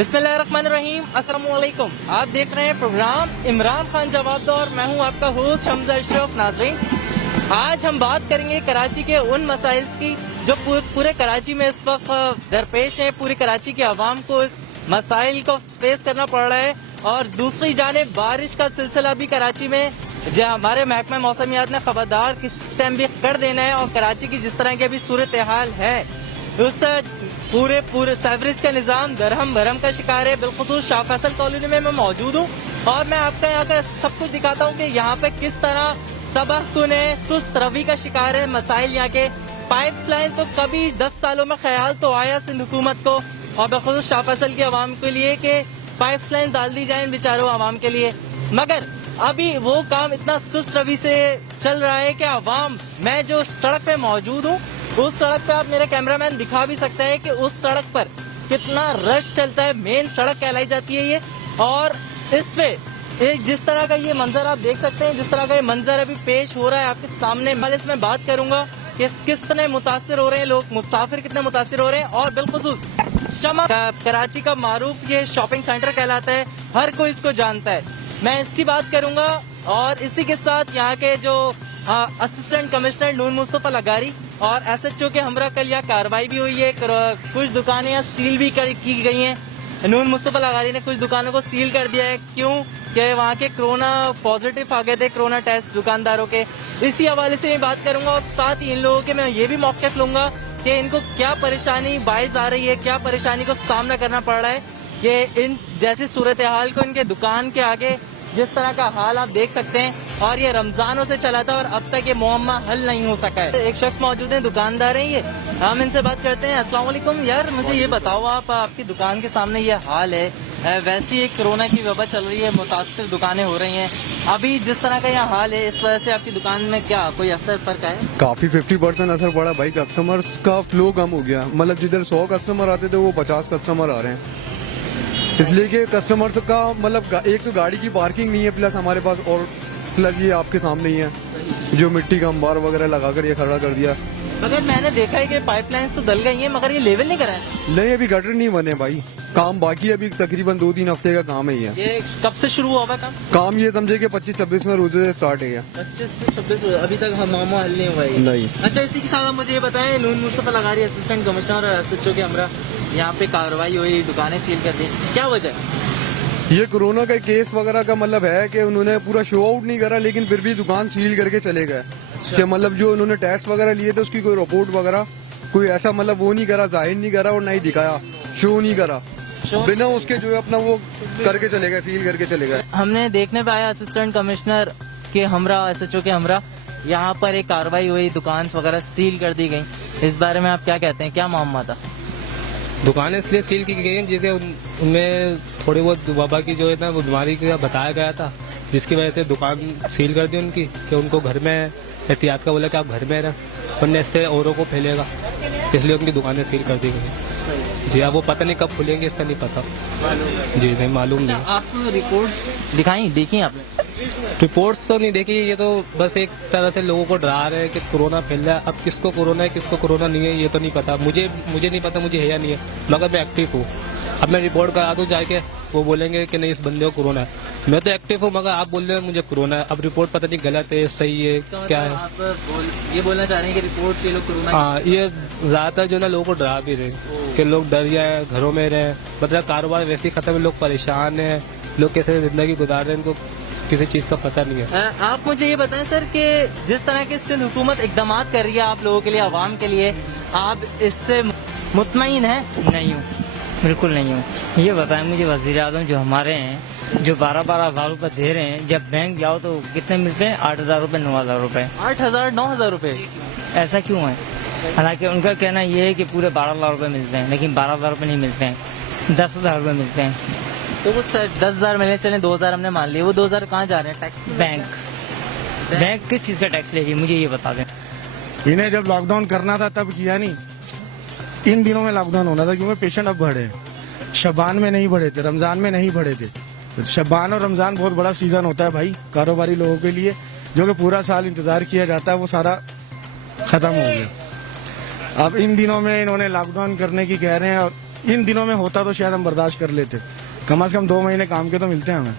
बिस्मिल्लाहिर्रहमानिर्रहीम, अस्सलामुअलैकुम। आप देख रहे हैं प्रोग्राम इमरान खान जवाब और मैं हूं आपका होस्ट हमजा अशरफ। नाज़रीन, आज हम बात करेंगे कराची के उन मसाइल की जो पूरे कराची में इस वक्त दरपेश हैं। पूरी कराची की आवाम को इस मसाइल को फेस करना पड़ रहा है और दूसरी जानिब बारिश का सिलसिला भी कराची में हमारे महकमा मौसमियात ने खबरदार किस टाइम भी कर देना है। और कराची की जिस तरह की अभी सूरत हाल है उस पूरे सेवरेज का निज़ाम दरहम भरम का शिकार है। बिलखुसूस शाह फैसल कॉलोनी में मैं मौजूद हूँ और मैं आपको यहाँ का सब कुछ दिखाता हूँ कि यहाँ पे किस तरह तबाहकुन है, सुस्त रवि का शिकार है मसाइल यहाँ के। पाइप्स लाइन तो कभी 10 सालों में ख्याल तो आया सिंध हुकूमत को और बिलखुसूस शाह फैसल की आवाम के लिए कि पाइप्स लाइन डाल दी जाए बेचारों आवाम के लिए, मगर अभी वो काम इतना सुस्त रवि से चल रहा है कि आवाम, मैं जो सड़क पे मौजूद हूँ उस सड़क पे आप मेरे कैमरामैन दिखा भी सकते हैं कि उस सड़क पर कितना रश चलता है। मेन सड़क कहलाई जाती है ये, और इस पे जिस तरह का ये मंजर आप देख सकते हैं, जिस तरह का ये मंजर अभी पेश हो रहा है आपके सामने, मैं इसमें बात करूंगा कि किस तरह मुतासिर हो रहे हैं लोग, मुसाफिर कितने मुतासिर हो रहे हैं। और बिलखुसूस शमा कराची का मारूफ ये शॉपिंग सेंटर कहलाता है, हर कोई इसको जानता है, मैं इसकी बात करूंगा। और इसी के साथ यहाँ के जो असिस्टेंट कमिश्नर नून मुस्तफा लगारी और SHO के हमरा कल यहाँ कार्रवाई भी हुई है, कुछ दुकानें यहाँ सील भी की गई हैं। नून मुस्तफा लगारी ने कुछ दुकानों को सील कर दिया है, क्यों कि वहाँ के कोरोना पॉजिटिव आ गए थे, कोरोना टेस्ट दुकानदारों के। इसी हवाले से मैं बात करूंगा और साथ ही इन लोगों के मैं ये भी मौक़िफ़ लूंगा कि इनको क्या परेशानी बाइज़ आ रही है, क्या परेशानी को सामना करना पड़ रहा है। ये इन जैसी सूरत हाल को इनके दुकान के आगे जिस तरह का हाल आप देख सकते हैं, और ये रमजानों से चला था और अब तक ये मुअम्मा हल नहीं हो सका है। एक शख्स मौजूद है, दुकानदार हैं ये, हम इनसे बात करते हैं। अस्सलाम वालेकुम। यार मुझे ये बताओ, आपकी दुकान के सामने ये हाल है, वैसी एक कोरोना की वबा चल रही है, मुतासिर दुकानें हो रही हैं, अभी जिस तरह का यहाँ हाल है इस वजह से आपकी दुकान में क्या कोई असर फर्क है? काफी 50% असर पड़ा भाई। कस्टमर्स का फ्लो कम हो गया, मतलब जिधर 100 कस्टमर आते थे वो 50 कस्टमर आ रहे हैं, इसलिए कि कस्टमर्स का मतलब एक तो गाड़ी की पार्किंग नहीं है, प्लस हमारे पास, और प्लस ये आपके सामने ही है जो मिट्टी का अंबार वगैरह लगाकर ये खड़ा कर दिया। मगर मैंने देखा है कि पाइपलाइंस तो डल गई हैं मगर ये लेवल नहीं करा है। नहीं, अभी गटर नहीं बने भाई, काम बाकी है, अभी तकरीबन 2-3 हफ्ते का काम है ये। कब से शुरू हुआ काम ये समझे कि 25-26 में रोजे से स्टार्ट है। 25 से 26 अभी तक मामला हल नहीं हुआ है। नहीं। अच्छा, इसी के साथ आप मुझे ये बताएं, नून मुस्तफा लगारी असिस्टेंट कमिश्नर और SHO के हमरा यहाँ पे कार्रवाई हुई, दुकानें सील कर दी, क्या वजह है? ये कोरोना का केस वगैरह का मतलब है कि उन्होंने पूरा शो आउट नहीं करा, लेकिन फिर भी दुकान सील करके चले गए। कि मतलब जो उन्होंने टेस्ट वगैरह लिए थे उसकी कोई रिपोर्ट वगैरह कोई ऐसा मतलब वो नहीं करा, जाहिर नहीं करा और नहीं दिखाया, शो नहीं करा, बिना उसके जो है अपना वो करके चले गए, सील करके चले गए। हमने देखने पे आया असिस्टेंट कमिश्नर के हमरा, SHO के हमरा, यहाँ पर एक कार्रवाई हुई, दुकान वगैरह सील कर दी गई, इस बारे में आप क्या कहते हैं, क्या मामला था? दुकानें इसलिए सील की गई जैसे उनमें थोड़ी बहुत वबा की जो है ना वो बीमारी का बताया गया था, जिसकी वजह से दुकान सील कर दी उनकी, कि उनको घर में एहतियात का बोला कि आप घर में रहें वरना इससे औरों को फैलेगा, इसलिए उनकी दुकानें सील कर दी गई। जी, अब वो पता नहीं कब खुलेंगे इसका नहीं पता। जी नहीं मालूम। नहीं। आप रिपोर्ट्स देखी आपने? रिपोर्ट्स तो नहीं देखी, ये तो बस एक तरह से लोगों को डरा रहे हैं कि कोरोना फैल रहा है। अब किसको कोरोना है किसको कोरोना नहीं है ये तो नहीं पता, मुझे नहीं पता, मुझे है या नहीं है, मगर मैं एक्टिव हूँ। अब मैं रिपोर्ट करा दूँ जाके, वो बोलेंगे कि नहीं इस बंदे को कोरोना है, मैं तो एक्टिव हूँ मगर आप बोल रहे हैं मुझे कोरोना है। अब रिपोर्ट पता नहीं गलत है सही है क्या है। आप ये बोलना चाह रहे हैं कि रिपोर्ट से लोग कोरोना? हाँ, ये ज्यादातर जो ना लोगों को डरा भी रहे कि लोग डर जाए, घरों में रहे, मतलब कारोबार वैसे ही खत्म है, लोग परेशान है, लोग कैसे जिंदगी गुजार रहे हैं इनको किसी चीज का पता नहीं है। आप मुझे ये बताएं सर कि जिस तरह की सिंध हुकूमत इकदाम कर रही है आप लोगों के लिए, आवाम के लिए, आप इससे मुतमईन हैं? नहीं हूँ, बिल्कुल नहीं हूँ। ये बताएं मुझे, वज़ीर-ए-आज़म जो हमारे हैं जो 12-12 हज़ार रुपये दे रहे हैं, जब बैंक जाओ तो कितने मिलते हैं? 8,000 रुपये, 9,000 रुपये। 8,000 9,000 रुपये, ऐसा क्यों है? हालांकि उनका कहना ये है कि पूरे 12,000 रुपये मिलते हैं, लेकिन 12,000 रुपये नहीं मिलते हैं, 10,000 रुपये मिलते हैं। तो वो 10,000 मिले, चले 2,000 हमने मान लिया, वो 2,000 कहाँ जा रहे हैं? टैक्स? बैंक किस चीज़ का टैक्स लेगी, मुझे ये बता दें। इन्हें जब लॉकडाउन करना था तब किया नहीं, इन दिनों में लॉकडाउन होना था क्योंकि पेशेंट अब बढ़े हैं। शबान में नहीं बढ़े थे, रमजान में नहीं बढ़े थे। शबान और रमजान बहुत बड़ा सीजन होता है भाई कारोबारी लोगों के लिए, जो कि पूरा साल इंतजार किया जाता है, वो सारा खत्म हो गया। अब इन दिनों में इन्होंने लॉकडाउन करने की कह रहे हैं और इन दिनों में होता तो शायद हम बर्दाश्त कर लेते, कम से कम 2 महीने काम के तो मिलते हैं हमें।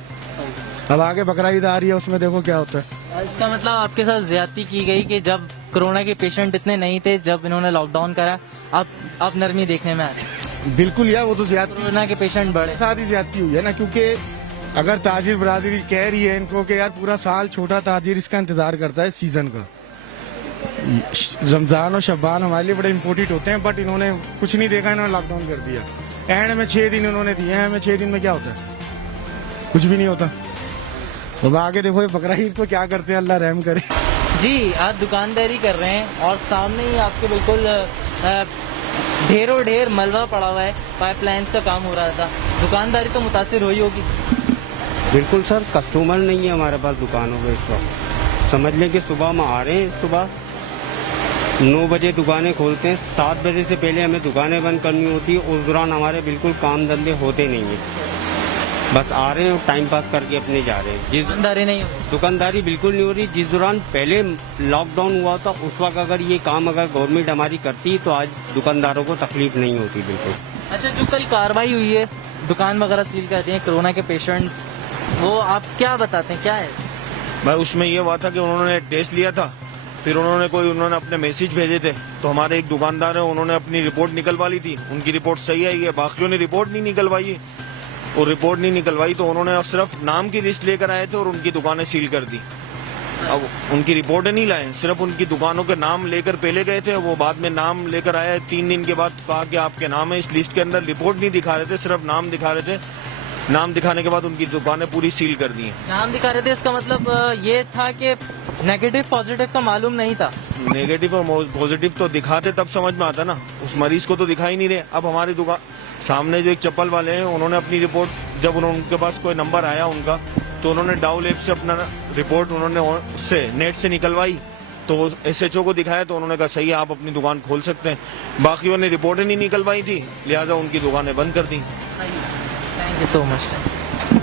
अब आगे बकरा ईद आ रही है, उसमें देखो क्या होता है। इसका मतलब आपके साथ ज्यादती की गई कि जब कोरोना के पेशेंट इतने नहीं थे, जब इन्होंने लॉकडाउन करा, आप नरमी देखने में आ रही। बिल्कुल यार, वो तो ज्यादा कोरोना के पेशेंट बढ़े। साथ ही ज्यादती हुई है ना, क्योंकि अगर ताजिर बरादरी कह रही है इनको कि यार पूरा साल छोटा ताजिर इसका इंतजार करता है सीजन का। रमजान और शबान हमारे लिए बड़े इम्पोर्टेंट होते हैं, बट इन्होंने कुछ नहीं देखा, इन्होंने लॉकडाउन कर दिया। एंड में 6 दिन इन्होंने दिए हैं, हमें 6 दिन में क्या होता है, कुछ भी नहीं होता। अब आगे देखो ये बकरा ईद को क्या करते हैं, अल्लाह रहम करे। जी, आप दुकानदारी कर रहे हैं और सामने ही आपके बिल्कुल ढेरों ढेर मलबा पड़ा हुआ है, पाइपलाइंस का काम हो रहा था, दुकानदारी तो मुतासिर हुई होगी। बिल्कुल सर, कस्टमर नहीं है हमारे पास दुकानों पे इस वक्त। समझ लें कि सुबह हम आ रहे हैं, सुबह 9 बजे दुकानें खोलते हैं, 7 बजे से पहले हमें दुकानें बंद करनी होती है। उस दौरान हमारे बिल्कुल काम धंधे होते नहीं है, बस आ रहे हैं और टाइम पास करके अपने जा रहे हैं। दुकानदारी नहीं हो दुकानदारी बिल्कुल नहीं हो रही। जिस दौरान पहले लॉकडाउन हुआ था उस वक्त अगर ये काम अगर गवर्नमेंट हमारी करती तो आज दुकानदारों को तकलीफ नहीं होती बिल्कुल। अच्छा, जो कल कार्रवाई हुई है, दुकान वगैरह सील कर दी है कोरोना के पेशेंट्स, वो आप क्या बताते हैं, क्या है? भाई उसमें ये हुआ था कि उन्होंने टेस्ट लिया था, फिर उन्होंने अपने मैसेज भेजे थे, तो हमारे एक दुकानदार है, उन्होंने अपनी रिपोर्ट निकलवा ली थी, उनकी रिपोर्ट सही आई है, बाकियों ने रिपोर्ट नहीं निकलवाई। और रिपोर्ट नहीं निकलवाई तो उन्होंने सिर्फ नाम की लिस्ट लेकर आए थे और उनकी दुकानें सील कर दी। अब उनकी रिपोर्टें नहीं लाए, सिर्फ उनकी दुकानों के नाम लेकर पहले गए थे, वो बाद में नाम लेकर आए 3 दिन के बाद, कहा कि आपके नाम है इस लिस्ट के अंदर। रिपोर्ट नहीं दिखा रहे थे, सिर्फ नाम दिखा रहे थे। नाम दिखाने के बाद उनकी दुकानें पूरी सील कर दी हैं। नाम दिखा रहे थे, इसका मतलब ये था कि नेगेटिव पॉजिटिव का मालूम नहीं था। नेगेटिव और पॉजिटिव तो दिखाते तब समझ में आता ना, उस मरीज को तो दिखा ही नहीं रहे। अब हमारी दुकान सामने जो एक चप्पल वाले हैं, उन्होंने अपनी रिपोर्ट, जब उनके पास कोई नंबर आया उनका, तो उन्होंने डाउल ऐप से अपना रिपोर्ट उन्होंने उससे नेट से निकलवाई, तो SHO को दिखाया, तो उन्होंने कहा सही है, आप अपनी दुकान खोल सकते हैं। बाकियों ने रिपोर्टें नहीं निकलवाई थी, लिहाजा उनकी दुकानें बंद कर दी। Thank you so much.